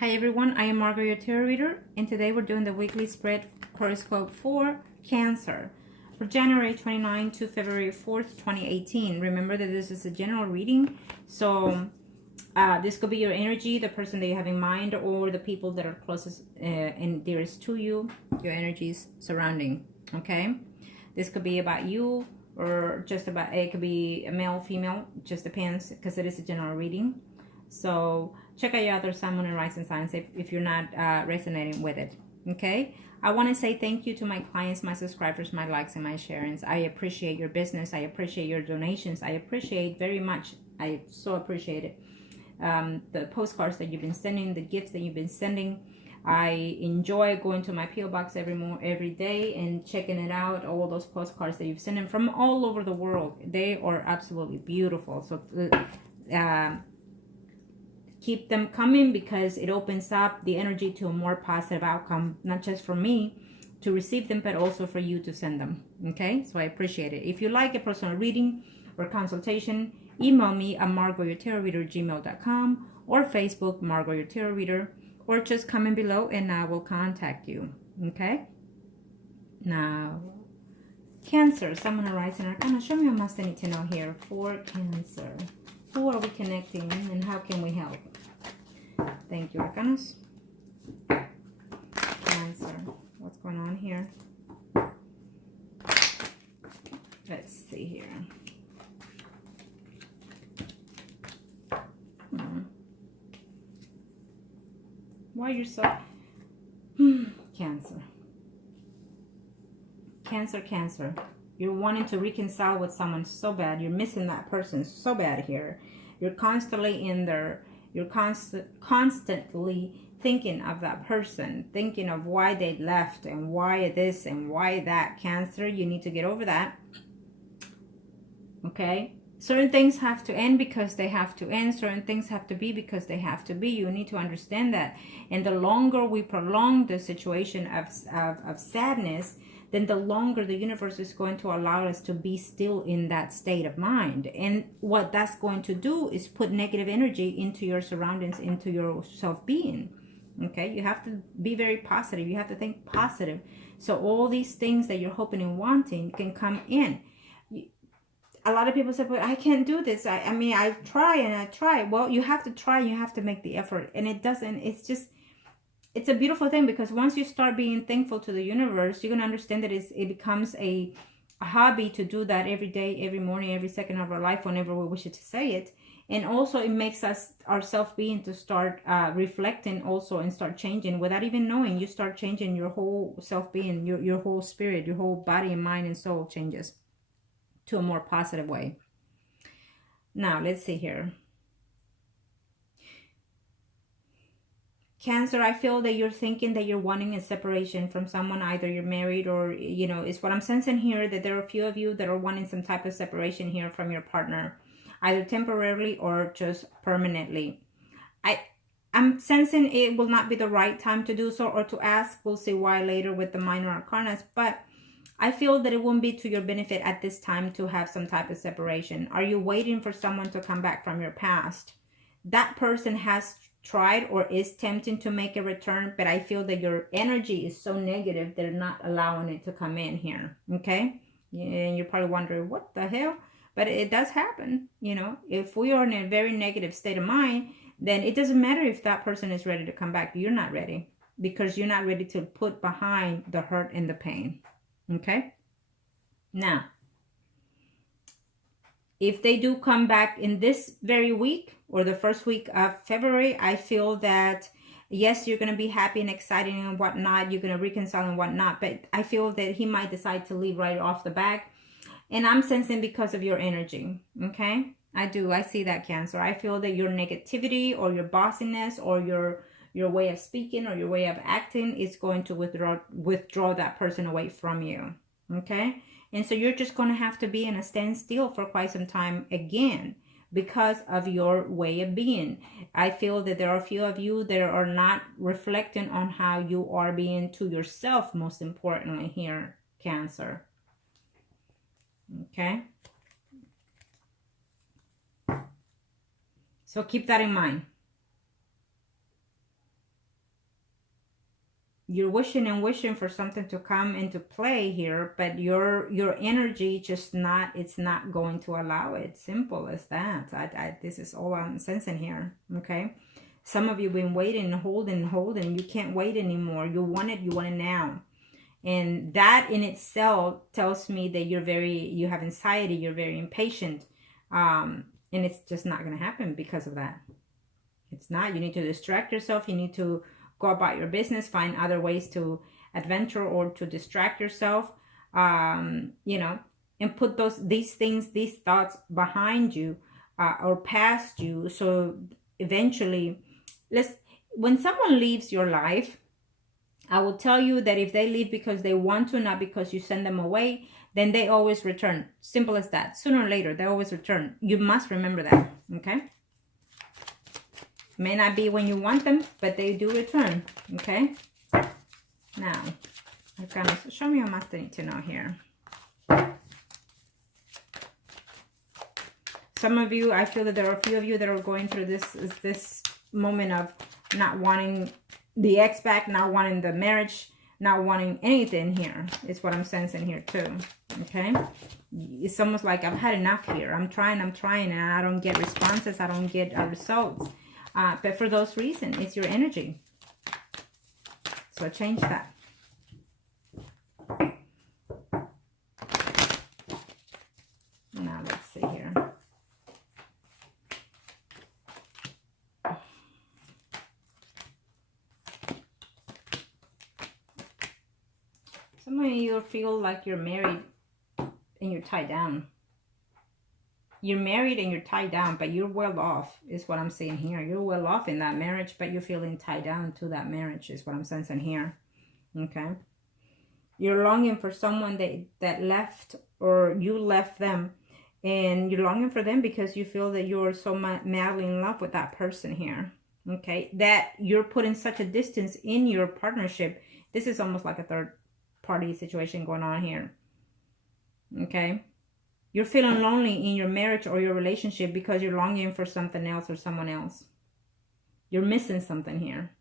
Hi everyone, I am Margourtarotreader, and today we're doing the weekly spread horoscope for Cancer for January 29 to February 4th, 2018. Remember that this is a general reading, so this could be your energy, the person that you have in mind, or the people that are closest and dearest to you, your energies surrounding, okay? This could be about you, or just about, it could be a male, female, just depends, because it is a general reading. So check out your other sun, moon, and rising signs if you're not resonating with it, okay? I want to say thank you to my clients, my subscribers, my likes, and my sharings. I appreciate your business. I appreciate your donations. I appreciate very much. I so appreciate it. The postcards that you've been sending, the gifts that you've been sending. I enjoy going to my P.O. box every day and checking it out, all those postcards that you've sent in from all over the world. They are absolutely beautiful. So keep them coming, because it opens up the energy to a more positive outcome, not just for me to receive them, but also for you to send them, okay? So I appreciate it. If you like a personal reading or consultation, email me at margourtarotreader@gmail.com or Facebook Margourtarotreader, or just comment below and I will contact you, okay? Now, Cancer, Sun, Moon, Rising Arcana. Show me what must I need to know here for Cancer. Who are we connecting and how can we help? Thank you, Arcanas. Cancer, what's going on here? Let's see here. Why you're so... Cancer. Cancer. You're wanting to reconcile with someone so bad. You're missing that person so bad here. You're constantly in there. You're constantly thinking of that person. Thinking of why they left and why this and why that. Cancer, you need to get over that. Okay? Certain things have to end because they have to end. Certain things have to be because they have to be. You need to understand that. And the longer we prolong the situation of sadness, then the longer the universe is going to allow us to be still in that state of mind. And what that's going to do is put negative energy into your surroundings, into your self-being. Okay, you have to be very positive. You have to think positive. So all these things that you're hoping and wanting can come in. A lot of people say, but I can't do this. I mean, I try and I try. Well, you have to try. You have to make the effort. And it doesn't, it's just... It's a beautiful thing, because once you start being thankful to the universe, you're going to understand that it becomes a hobby to do that every day, every morning, every second of our life, whenever we wish to say it. And also it makes us, our self-being, to start reflecting also and start changing without even knowing. You start changing your whole self-being, your whole spirit, your whole body and mind and soul changes to a more positive way. Now, let's see here. Cancer, I feel that you're thinking that you're wanting a separation from someone. Either you're married or, you know, it's what I'm sensing here, that there are a few of you that are wanting some type of separation here from your partner, either temporarily or just permanently. I'm sensing it will not be the right time to do so or to ask. We'll see why later with the minor arcanas, but I feel that it won't be to your benefit at this time to have some type of separation. Are you waiting for someone to come back from your past? That person has tried or is tempting to make a return, but I feel that your energy is so negative they're not allowing it to come in here, okay? And you're probably wondering, what the hell? But it does happen, you know. If we are in a very negative state of mind, then it doesn't matter if that person is ready to come back. You're not ready, because you're not ready to put behind the hurt and the pain, okay? Now, if they do come back in this very week or the first week of February, I feel that, yes, you're going to be happy and excited and whatnot. You're going to reconcile and whatnot. But I feel that he might decide to leave right off the bat. And I'm sensing because of your energy, okay? I do. I see that, Cancer. I feel that your negativity or your bossiness or your way of speaking or your way of acting is going to withdraw that person away from you, okay? And so you're just going to have to be in a standstill for quite some time again because of your way of being. I feel that there are a few of you that are not reflecting on how you are being to yourself, most importantly here, Cancer. Okay? So keep that in mind. You're wishing and wishing for something to come into play here, but your energy just not, it's not going to allow it. Simple as that. This is all I'm sensing here, okay? Some of you have been waiting, holding. You can't wait anymore. You want it now. And that in itself tells me that you have anxiety, you're very impatient. And it's just not going to happen because of that. It's not. You need to distract yourself. You need to go about your business, find other ways to adventure or to distract yourself, you know, and put these thoughts behind you or past you. So eventually, when someone leaves your life, I will tell you that if they leave because they want to, not because you send them away, then they always return. Simple as that. Sooner or later, they always return. You must remember that, okay? May not be when you want them, but they do return, okay? Now, show me what I need to know here. Some of you, I feel that there are a few of you that are going through this moment of not wanting the ex back, not wanting the marriage, not wanting anything here. It's what I'm sensing here too, okay? It's almost like I've had enough here. I'm trying, and I don't get responses. I don't get results. But for those reasons, it's your energy. So change that. Now let's see here. Some of you feel like you're married and you're tied down. You're married and you're tied down, but you're well off, is what I'm saying here. You're well off in that marriage, but you're feeling tied down to that marriage, is what I'm sensing here. Okay? You're longing for someone that left, or you left them, and you're longing for them because you feel that you're so madly in love with that person here. Okay? That you're putting such a distance in your partnership. This is almost like a third party situation going on here. Okay? You're feeling lonely in your marriage or your relationship because you're longing for something else or someone else. You're missing something here.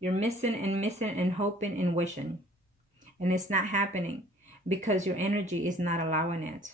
You're missing and hoping and wishing. And it's not happening because your energy is not allowing it.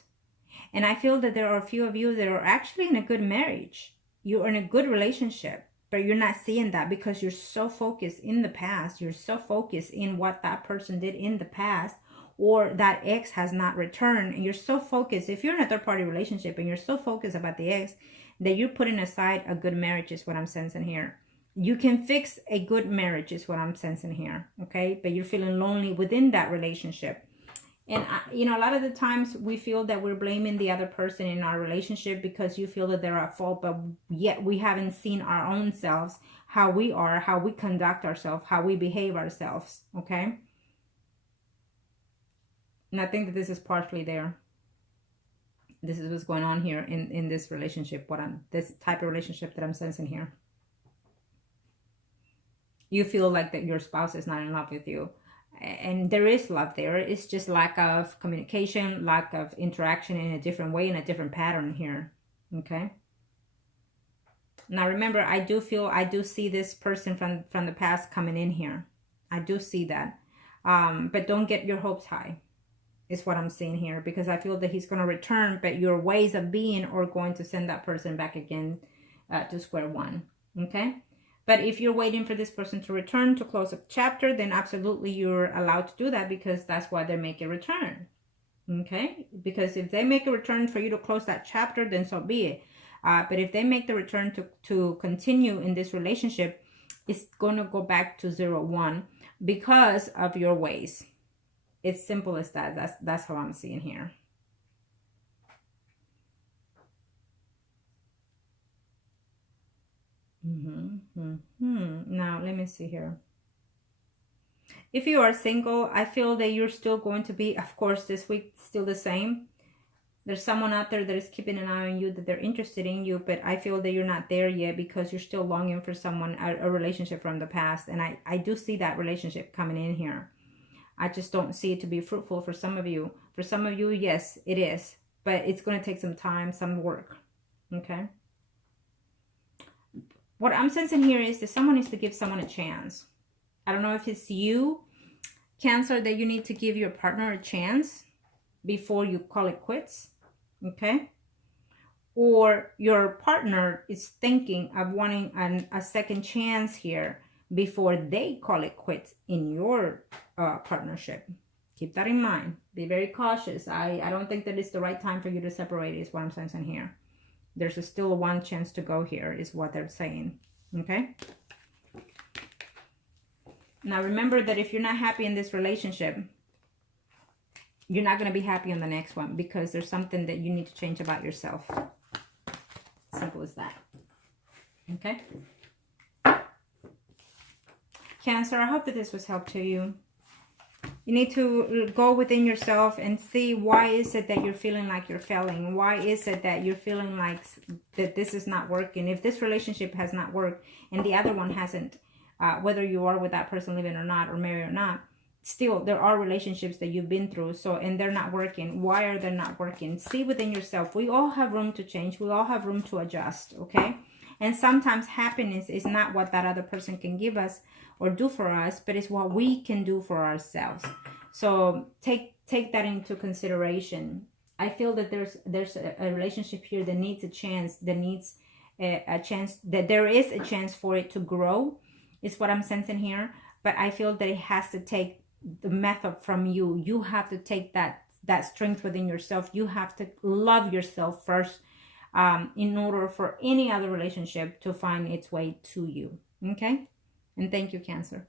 And I feel that there are a few of you that are actually in a good marriage. You're in a good relationship, but you're not seeing that because you're so focused in the past. You're so focused in what that person did in the past, or that ex has not returned, and you're so focused. If you're in a third-party relationship and you're so focused about the ex that you're putting aside a good marriage, is what I'm sensing here. You can fix a good marriage, is what I'm sensing here, okay? But you're feeling lonely within that relationship. And, you know, a lot of the times we feel that we're blaming the other person in our relationship because you feel that they're at fault, but yet we haven't seen our own selves, how we are, how we conduct ourselves, how we behave ourselves, okay? And I think that this is partially there. This is what's going on here in this relationship, this type of relationship that I'm sensing here. You feel like that your spouse is not in love with you. And there is love there. It's just lack of communication, lack of interaction in a different way, in a different pattern here. Okay? Now remember, I do see this person from the past coming in here. I do see that. But don't get your hopes high, is what I'm seeing here, because I feel that he's going to return, but your ways of being are going to send that person back again to square one. Okay? But if you're waiting for this person to return to close a chapter, then absolutely you're allowed to do that, because that's why they make a return. Okay? Because if they make a return for you to close that chapter, then so be it. But if they make the return to continue in this relationship, it's going to go back to 0-1 because of your ways. It's simple as that. That's how I'm seeing here. Now, let me see here. If you are single, I feel that you're still going to be, of course, this week, still the same. There's someone out there that is keeping an eye on you, that they're interested in you, but I feel that you're not there yet because you're still longing for someone, a relationship from the past. And I do see that relationship coming in here. I just don't see it to be fruitful for some of you. For some of you, yes, it is. But it's going to take some time, some work. Okay? What I'm sensing here is that someone needs to give someone a chance. I don't know if it's you, Cancer, that you need to give your partner a chance before you call it quits, okay? Or your partner is thinking of wanting a second chance here before they call it quits in your partnership. Keep that in mind. Be very cautious. I don't think that it's the right time for you to separate, is what I'm sensing here. There's still one chance to go here, is what they're saying, okay? Now, remember that if you're not happy in this relationship, you're not going to be happy on the next one, because there's something that you need to change about yourself. Simple as that. Okay? Cancer, I hope that this was help to you. You need to go within yourself and see, why is it that you're feeling like you're failing? Why is it that you're feeling like that this is not working? If this relationship has not worked and the other one hasn't, whether you are with that person living or not, or married or not, still there are relationships that you've been through, so, and they're not working. Why are they not working? See within yourself. We all have room to change. We all have room to adjust, okay? And sometimes happiness is not what that other person can give us or do for us, but it's what we can do for ourselves. So take that into consideration. I feel that there's a relationship here that needs a chance, that needs a chance, that there is a chance for it to grow, is what I'm sensing here. But I feel that it has to take the method from you. You have to take that strength within yourself. You have to love yourself first, in order for any other relationship to find its way to you. Okay? And thank you, Cancer.